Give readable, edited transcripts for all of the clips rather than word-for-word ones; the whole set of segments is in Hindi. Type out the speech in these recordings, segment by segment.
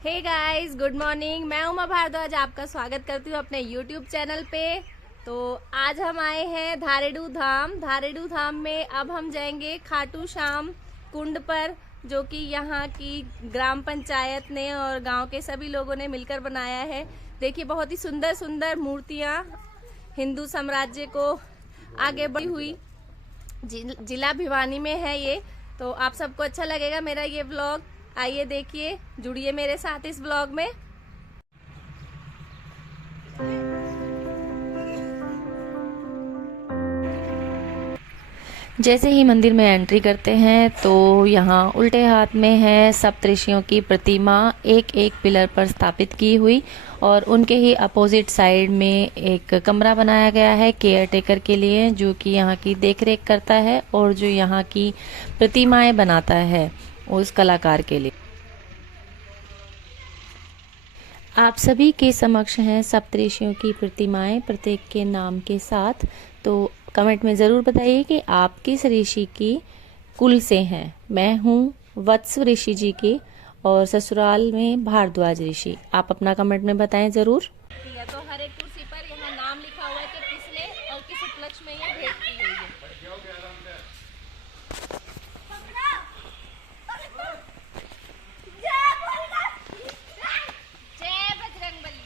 Hey guys, good morning. मैं उमा भारद्वाज आपका स्वागत करती हूँ अपने यूट्यूब चैनल पे। तो आज हम आए हैं धारेडू धाम। धारेडू धाम में अब हम जाएंगे खाटू श्याम कुंड पर, जो कि यहाँ की ग्राम पंचायत ने और गांव के सभी लोगों ने मिलकर बनाया है। देखिए, बहुत ही सुंदर सुंदर मूर्तियाँ हिंदू साम्राज्य को आगे बढ़ी हुई जिला भिवानी में है ये। तो आप सबको अच्छा लगेगा मेरा ये व्लॉग। आइए देखिए, जुड़िए मेरे साथ इस व्लॉग में। जैसे ही मंदिर में एंट्री करते हैं तो यहाँ उल्टे हाथ में है सप्तऋषियों की प्रतिमा, एक एक पिलर पर स्थापित की हुई, और उनके ही अपोजिट साइड में एक कमरा बनाया गया है केयर टेकर के लिए, जो कि यहाँ की देखरेख करता है और जो यहाँ की प्रतिमाएं बनाता है उस कलाकार के लिए। आप सभी के समक्ष हैं सप्तऋषियों की प्रतिमाएं, प्रत्येक के नाम के साथ। तो कमेंट में ज़रूर बताइए कि आप किस ऋषि की कुल से हैं। मैं हूँ वत्स ऋषि जी की और ससुराल में भारद्वाज ऋषि। आप अपना कमेंट में बताएं ज़रूर। तो हर एक कुर्सी पर यहाँ नाम लिखा हुआ है कि किसने और किस उपलक्ष्य में ये भेंट की गई है। जय बजरंगबली।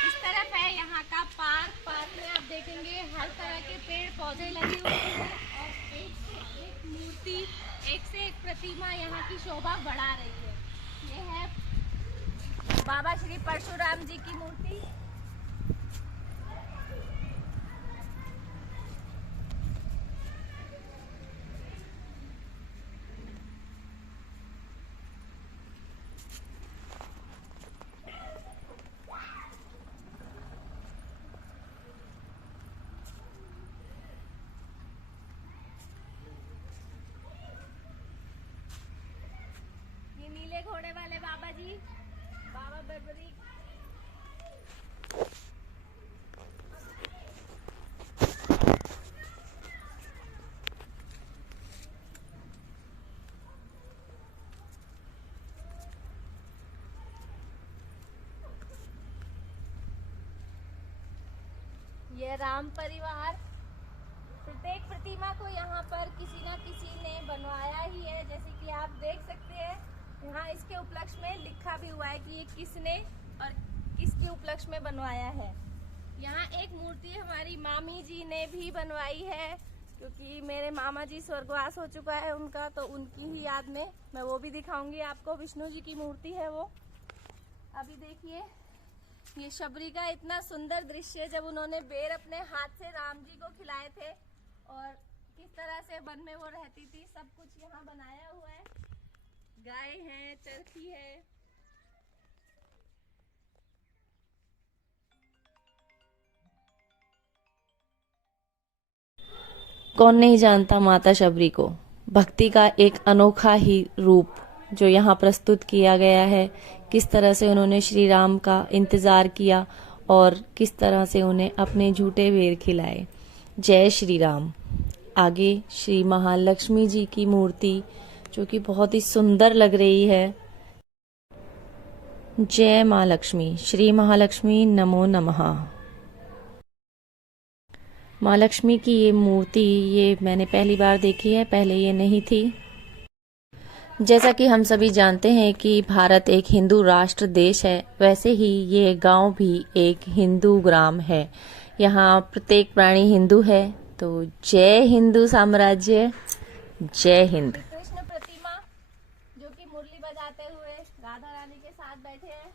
इस तरफ है यहाँ का पार्क। पार्क में आप देखेंगे हर तरह के पेड़ पौधे लगे हुए हैं और एक से एक मूर्ति, एक से एक प्रतिमा यहाँ की शोभा बढ़ा रही है। ये है बाबा श्री परशुराम जी की मूर्ति। ये नीले घोड़े वाले बाबा जी, बाबा बर्बरी। ये राम परिवार। प्रत्येक प्रतिमा को यहाँ पर किसी न किसी ने बनवाया ही है, जैसे कि आप देख सकते हैं। यहाँ इसके उपलक्ष्य में लिखा भी हुआ है कि ये किसने और किसके उपलक्ष्य में बनवाया है। यहाँ एक मूर्ति हमारी मामी जी ने भी बनवाई है, क्योंकि मेरे मामा जी स्वर्गवास हो चुका है उनका, तो उनकी ही याद में मैं वो भी दिखाऊंगी आपको। विष्णु जी की मूर्ति है वो। अभी देखिए, ये शबरी का इतना सुंदर दृश्य जब उन्होंने बेर अपने हाथ से राम जी को खिलाए थे और किस तरह से वन में वो रहती थी, सब कुछ यहाँ बनाया हुआ है। गाय है, चरखी है। कौन नहीं जानता माता शबरी को। भक्ति का एक अनोखा ही रूप जो यहाँ प्रस्तुत किया गया है। किस तरह से उन्होंने श्री राम का इंतजार किया और किस तरह से उन्हें अपने झूठे बेर खिलाए। जय श्री राम। आगे श्री महालक्ष्मी जी की मूर्ति, जो कि बहुत ही सुंदर लग रही है। जय माँ लक्ष्मी। श्री महालक्ष्मी नमो नमः। माँ लक्ष्मी की ये मूर्ति ये मैंने पहली बार देखी है, पहले ये नहीं थी। जैसा कि हम सभी जानते हैं कि भारत एक हिंदू राष्ट्र देश है, वैसे ही ये गांव भी एक हिंदू ग्राम है। यहाँ प्रत्येक प्राणी हिंदू है। तो जय हिंदू साम्राज्य, जय हिंद। कृष्ण प्रतिमा जो कि मुरली बजाते हुए राधा रानी के साथ बैठे हैं।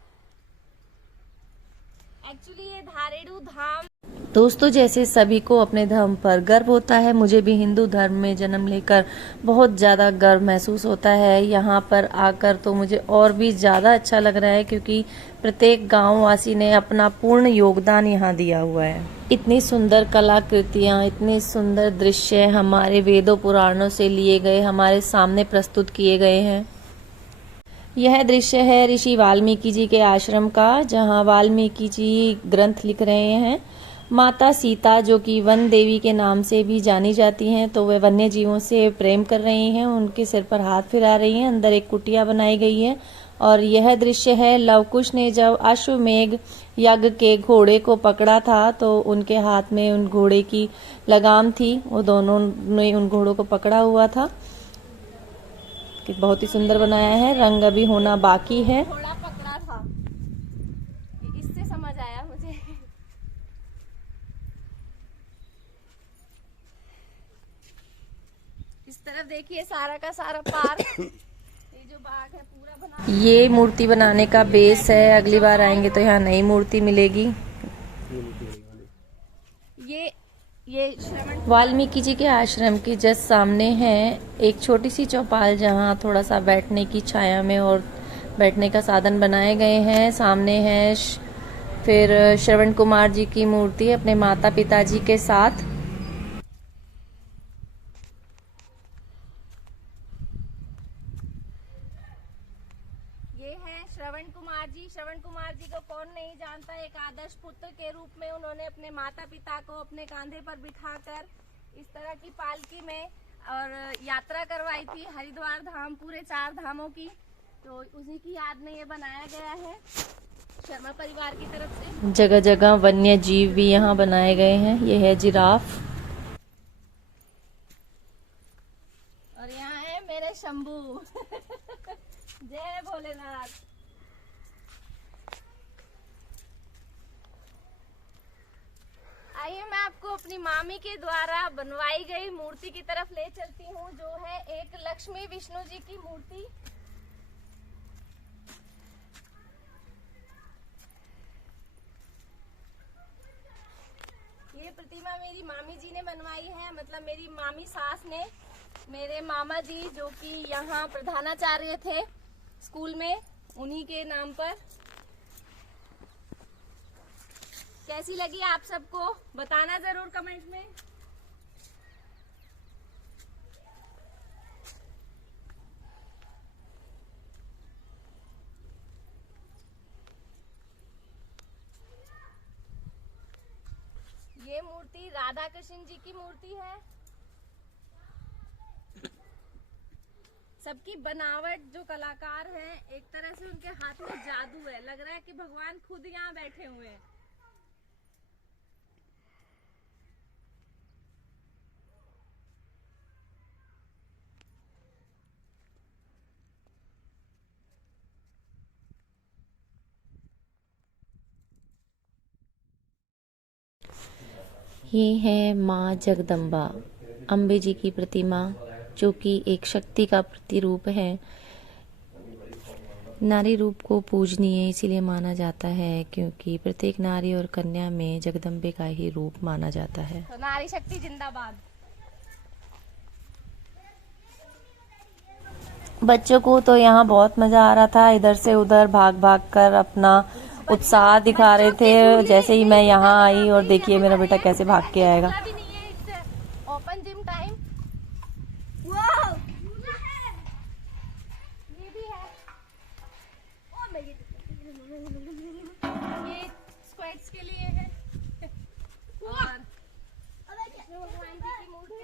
एक्चुअली ये धारेडू धाम। दोस्तों, जैसे सभी को अपने धर्म पर गर्व होता है, मुझे भी हिंदू धर्म में जन्म लेकर बहुत ज़्यादा गर्व महसूस होता है। यहाँ पर आकर तो मुझे और भी ज़्यादा अच्छा लग रहा है, क्योंकि प्रत्येक गांववासी ने अपना पूर्ण योगदान यहाँ दिया हुआ है। इतनी सुंदर कलाकृतियाँ, इतने सुंदर दृश्य हमारे वेदों पुराणों से लिए गए, हमारे सामने प्रस्तुत किए गए हैं। यह दृश्य है ऋषि वाल्मीकि जी के आश्रम का, जहां वाल्मीकि जी ग्रंथ लिख रहे हैं। माता सीता, जो कि वन देवी के नाम से भी जानी जाती हैं, तो वे वन्य जीवों से प्रेम कर रही हैं, उनके सिर पर हाथ फिरा रही हैं। अंदर एक कुटिया बनाई गई है और यह दृश्य है लवकुश ने जब अश्वमेघ यज्ञ के घोड़े को पकड़ा था, तो उनके हाथ में उन घोड़े की लगाम थी, वो दोनों ने उन घोड़ों को पकड़ा हुआ था। कि बहुत ही सुंदर बनाया है, रंग अभी होना बाकी है। घोड़ा पकड़ा था, इससे समझ आया मुझे। इस तरफ देखिए सारा का सारा पार्क, ये जो बाग है पूरा बना। ये मूर्ति बनाने का बेस है, अगली बार आएंगे तो यहाँ नई मूर्ति मिलेगी। ये श्रवण वाल्मीकि जी के आश्रम के जस्ट सामने है एक छोटी सी चौपाल, जहाँ थोड़ा सा बैठने की छाया में और बैठने का साधन बनाए गए हैं। सामने है फिर श्रवण कुमार जी की मूर्ति अपने माता पिता जी के साथ। ये है श्रवण कुमार जी। श्रवण कुमार जी को कौन नहीं जानता। एक आदर्श पुत्र के रूप में उन्होंने अपने माता पिता को अपने कंधे पर बिठाकर इस तरह की पालकी में और यात्रा करवाई थी हरिद्वार धाम, पूरे 4 धामों की। तो उसी की याद में ये बनाया गया है शर्मा परिवार की तरफ से। जगह जगह वन्य जीव भी यहाँ बनाए गए हैं। ये है जिराफ और यहाँ है मेरे शंभू। जय भोलेनाथ। आइए मैं आपको अपनी मामी के द्वारा बनवाई गई मूर्ति की तरफ ले चलती हूँ, जो है एक लक्ष्मी विष्णु जी की मूर्ति। ये प्रतिमा मेरी मामी जी ने बनवाई है, मतलब मेरी मामी सास ने। मेरे मामा जी जो कि यहाँ प्रधानाचार्य थे स्कूल में, उन्हीं के नाम पर। कैसी लगी आप सबको बताना जरूर कमेंट में। ये मूर्ति राधा कृष्ण जी की मूर्ति है। सबकी बनावट जो कलाकार हैं, एक तरह से उनके हाथ में जादू है, लग रहा है कि भगवान खुद यहाँ बैठे हुए हैं। ये है माँ जगदम्बा, अम्बे जी की प्रतिमा, जो कि एक शक्ति का प्रतिरूप है। नारी रूप को पूजनीय इसीलिए माना जाता है क्योंकि प्रत्येक नारी और कन्या में जगदम्बे का ही रूप माना जाता है। तो नारी शक्ति जिंदाबाद। बच्चों को तो यहाँ बहुत मजा आ रहा था, इधर से उधर भाग भाग कर अपना उत्साह दिखा रहे थे। जैसे ही मैं यहाँ आई और देखिए मेरा बेटा कैसे भाग के आएगा। Open gym time. ये भी है। ये स्क्वाट्स के लिए है। और भगवान जी की मूर्ति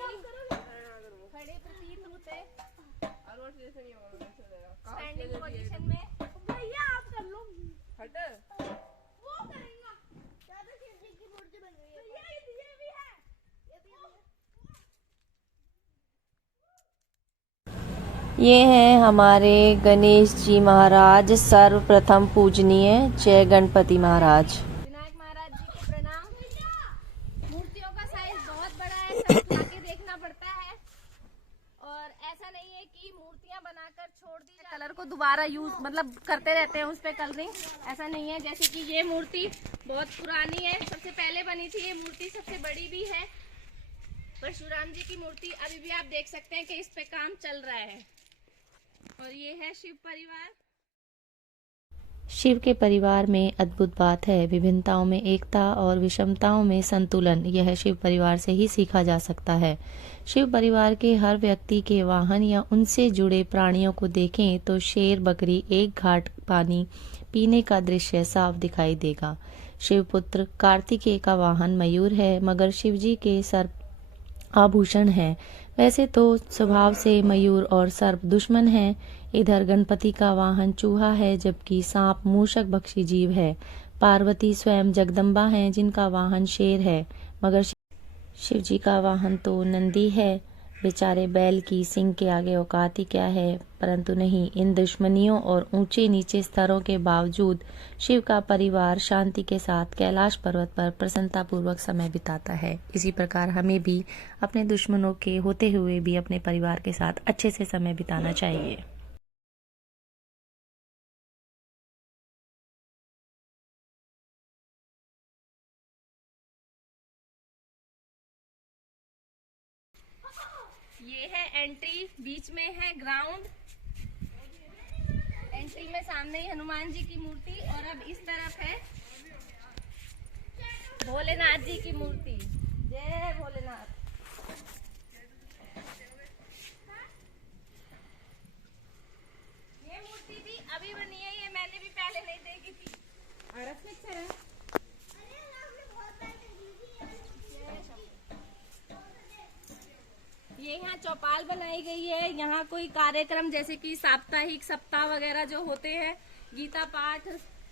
खड़े प्रतीत होते स्टैंडिंग पोजीशन में। भैया आप कर लो। हट वो करेगा। दादा शिव जी की मूर्ति बन रही है। ये भी है। ये हैं हमारे गणेश जी महाराज, सर्वप्रथम पूजनीय। जय गणपति महाराज। विनायक महाराज जी को प्रणाम। मूर्तियों का साइज बहुत बड़ा है, सब उठा के देखना पड़ता है। और ऐसा नहीं है कि मूर्तियां बनाकर छोड़ दी, कलर को दोबारा यूज मतलब करते रहते हैं उस पे कलरिंग, ऐसा नहीं है। जैसे कि ये मूर्ति बहुत पुरानी है, सबसे पहले बनी थी ये मूर्ति, सबसे बड़ी भी है। परशुराम जी की मूर्ति अभी भी आप देख सकते हैं कि इस पे काम चल रहा है। और ये है शिव परिवार। शिव के परिवार में अद्भुत बात है, विभिन्नताओं में एकता और विषमताओं में संतुलन। यह शिव परिवार से ही सीखा जा सकता है। शिव परिवार के हर व्यक्ति के वाहन या उनसे जुड़े प्राणियों को देखें तो शेर, बकरी, एक घाट पानी पीने का दृश्य साफ दिखाई देगा। शिवपुत्र कार्तिकेय का वाहन मयूर है, मगर शिवजी के सर्प आभूषण है। वैसे तो स्वभाव से मयूर और सर्प दुश्मन हैं। इधर गणपति का वाहन चूहा है, जबकि सांप मूषक भक्षी जीव है। पार्वती स्वयं जगदम्बा हैं, जिनका वाहन शेर है, मगर शिवजी का वाहन तो नंदी है। बेचारे बैल की सिंह के आगे औकात ही क्या है। परंतु नहीं, इन दुश्मनियों और ऊंचे नीचे स्तरों के बावजूद शिव का परिवार शांति के साथ कैलाश पर्वत पर प्रसन्नता पूर्वक समय बिताता है। इसी प्रकार हमें भी अपने दुश्मनों के होते हुए भी अपने परिवार के साथ अच्छे से समय बिताना चाहिए। ये है एंट्री, बीच में है ग्राउंड। एंट्री में सामने ही हनुमान जी की मूर्ति और अब इस तरफ है भोलेनाथ जी की मूर्ति। जय भोलेनाथ। ये मूर्ति भी अभी बनी है, ये मैंने भी पहले नहीं देखी थी। ये यहाँ चौपाल बनाई गई है। यहाँ कोई कार्यक्रम जैसे कि साप्ताहिक सप्ताह वगैरह जो होते हैं, गीता पाठ,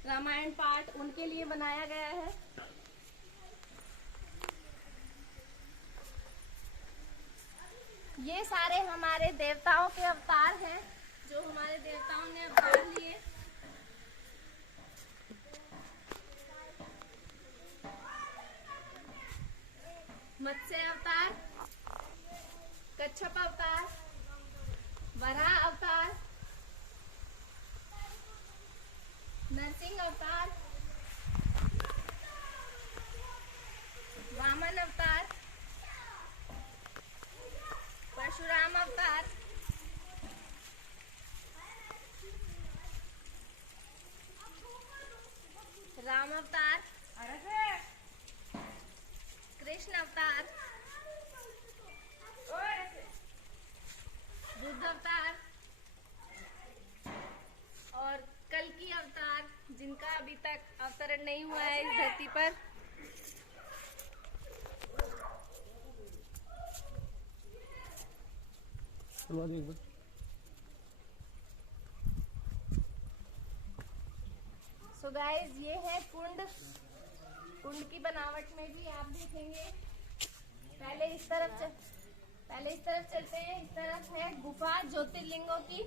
रामायण पाठ, उनके लिए बनाया गया है। ये सारे हमारे देवताओं के अवतार हैं, जो हमारे देवताओं ने अवतार लिए। मत्स्य अवतार, कच्छप अवतार, वराह अवतार, नरसिंह अवतार, वामन अवतार, परशुराम अवतार, राम अवतार, कृष्ण अवतार, बुद्ध अवतार और कल्कि अवतार, जिनका अभी तक अवतरण नहीं हुआ है इस धरती पर। सो गाइस, ये है कुंड। कुंड की बनावट में भी आप देखेंगे। पहले इस तरफ चलते हैं। इस तरफ है गुफा ज्योतिर्लिंगों की।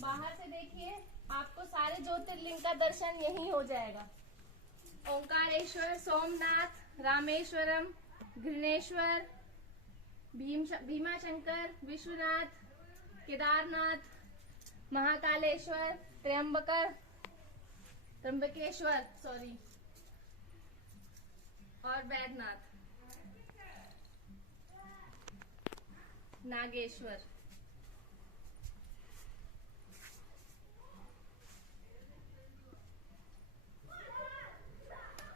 बाहर से देखिए, आपको सारे ज्योतिर्लिंग का दर्शन यहीं हो जाएगा। ओंकारेश्वर, सोमनाथ, रामेश्वरम, घृणेश्वर, भीमाशंकर, विश्वनाथ, केदारनाथ, महाकालेश्वर, त्र्यंबकेश्वर और वैद्यनाथ, नागेश्वर।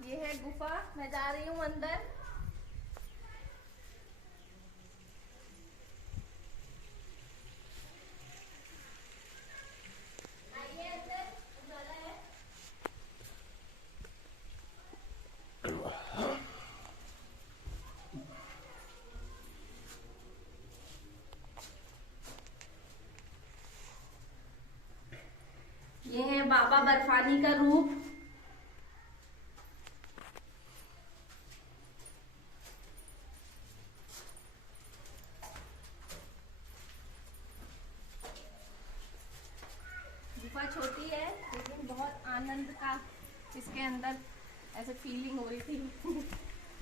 ये है गुफा, मैं जा रही हूँ अंदर। आइए अंदर, उजाला है। ये है बाबा बर्फानी का रूप। गुफा छोटी है लेकिन बहुत आनंद का इसके अंदर ऐसे फीलिंग हो रही थी।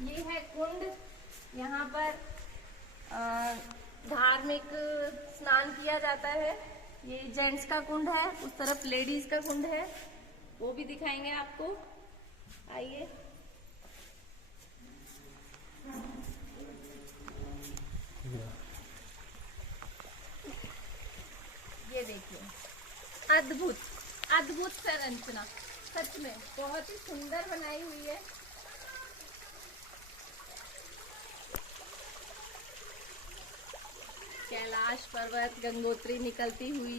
ये है कुंड। यहाँ पर धार्मिक स्नान किया जाता है। ये जेंट्स का कुंड है, उस तरफ लेडीज का कुंड है, वो भी दिखाएंगे आपको। आइए। ये देखिए, अद्भुत अद्भुत संरचना। सच में बहुत ही सुंदर बनाई हुई है। कैलाश पर्वत, गंगोत्री निकलती हुई।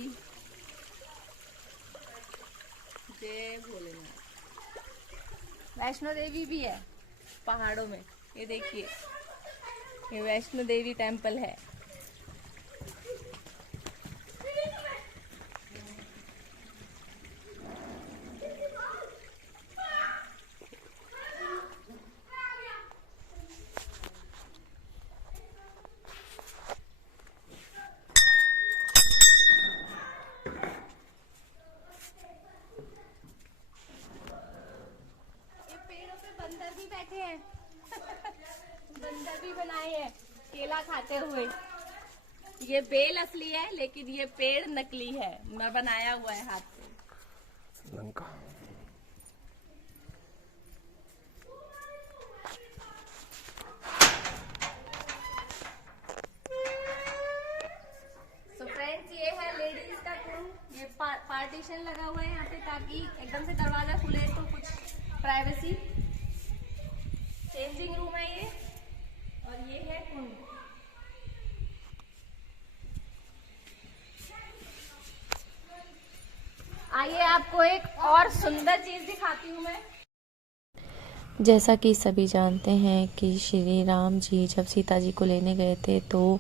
जय भोलेनाथ। वैष्णो देवी भी है पहाड़ों में, ये देखिए, ये वैष्णो देवी टेम्पल है। बंदर भी बैठे हैं बंदर भी बनाए हैं केला खाते हुए। ये बेल असली है लेकिन ये पेड़ नकली है, मैं बनाया हुआ है हाथ से। लंका तो फ्रेंड्स, ये है लेडीज का रूम। ये पार्टीशन लगा हुआ है यहाँ पे ताकि एकदम से दरवाजा खुले तो कुछ प्राइवेसी। चेंजिंग रूम है ये, और ये है कुंड। आइए आपको एक और सुंदर चीज दिखाती हूँ मैं। जैसा कि सभी जानते हैं कि श्री राम जी जब सीता जी को लेने गए थे तो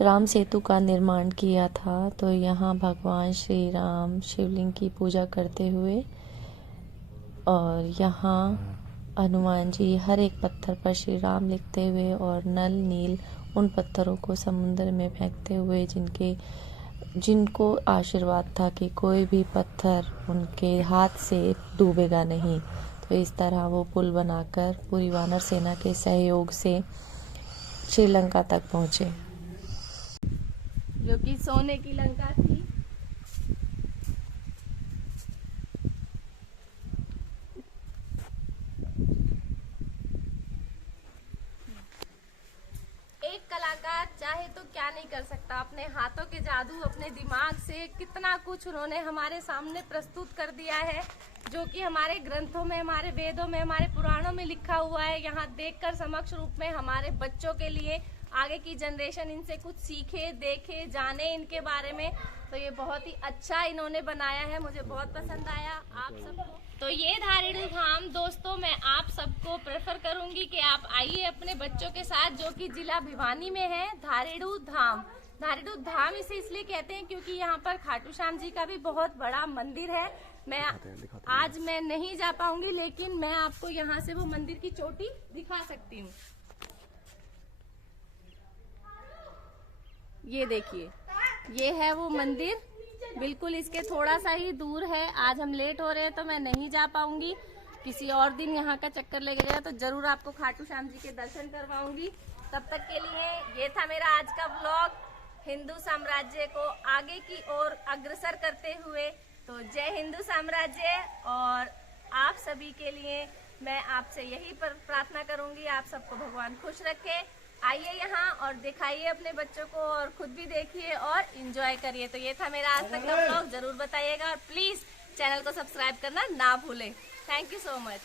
राम सेतु का निर्माण किया था। तो यहाँ भगवान श्री राम शिवलिंग की पूजा करते हुए और यहाँ हनुमान जी हर एक पत्थर पर श्री राम लिखते हुए और नल नील उन पत्थरों को समुद्र में फेंकते हुए जिनको आशीर्वाद था कि कोई भी पत्थर उनके हाथ से डूबेगा नहीं। तो इस तरह वो पुल बनाकर पूरी वानर सेना के सहयोग से श्रीलंका तक पहुंचे, जो कि सोने की लंका थी। एक कलाकार चाहे तो क्या नहीं कर सकता। अपने हाथों के जादू, अपने दिमाग से कितना कुछ उन्होंने हमारे सामने प्रस्तुत कर दिया है, जो कि हमारे ग्रंथों में, हमारे वेदों में, हमारे पुराणों में लिखा हुआ है। यहाँ देखकर समक्ष रूप में हमारे बच्चों के लिए, आगे की जनरेशन इनसे कुछ सीखे, देखे, जाने इनके बारे में। तो ये बहुत ही अच्छा इन्होंने बनाया है, मुझे बहुत पसंद आया। आप सबको तो ये धारिणु धाम दोस्तों, मैं आप सबको प्रेफर करूंगी कि आप आइए अपने बच्चों के साथ, जो कि जिला भिवानी में है। धारिणु धाम, धारिणु धाम इसे इसलिए कहते हैं क्योंकि यहाँ पर खाटू श्याम जी का भी बहुत बड़ा मंदिर है। आज मैं नहीं जा पाऊंगी, लेकिन मैं आपको यहाँ से वो मंदिर की चोटी दिखा सकती हूँ। ये देखिए, ये है वो मंदिर, बिल्कुल इसके थोड़ा सा ही दूर है। आज हम लेट हो रहे हैं तो मैं नहीं जा पाऊंगी। किसी और दिन यहाँ का चक्कर लगेगा तो जरूर आपको खाटू श्याम जी के दर्शन करवाऊंगी। तब तक के लिए ये था मेरा आज का व्लॉग, हिंदू साम्राज्य को आगे की ओर अग्रसर करते हुए। तो जय हिंदू साम्राज्य। और आप सभी के लिए मैं आपसे यही प्रार्थना करूंगी, आप सबको भगवान खुश रखे। आइए यहाँ और दिखाइए अपने बच्चों को, और खुद भी देखिए और एंजॉय करिए। तो ये था मेरा आज तक का व्लॉग, जरूर बताइएगा और प्लीज चैनल को सब्सक्राइब करना ना भूलें। Thank you so much.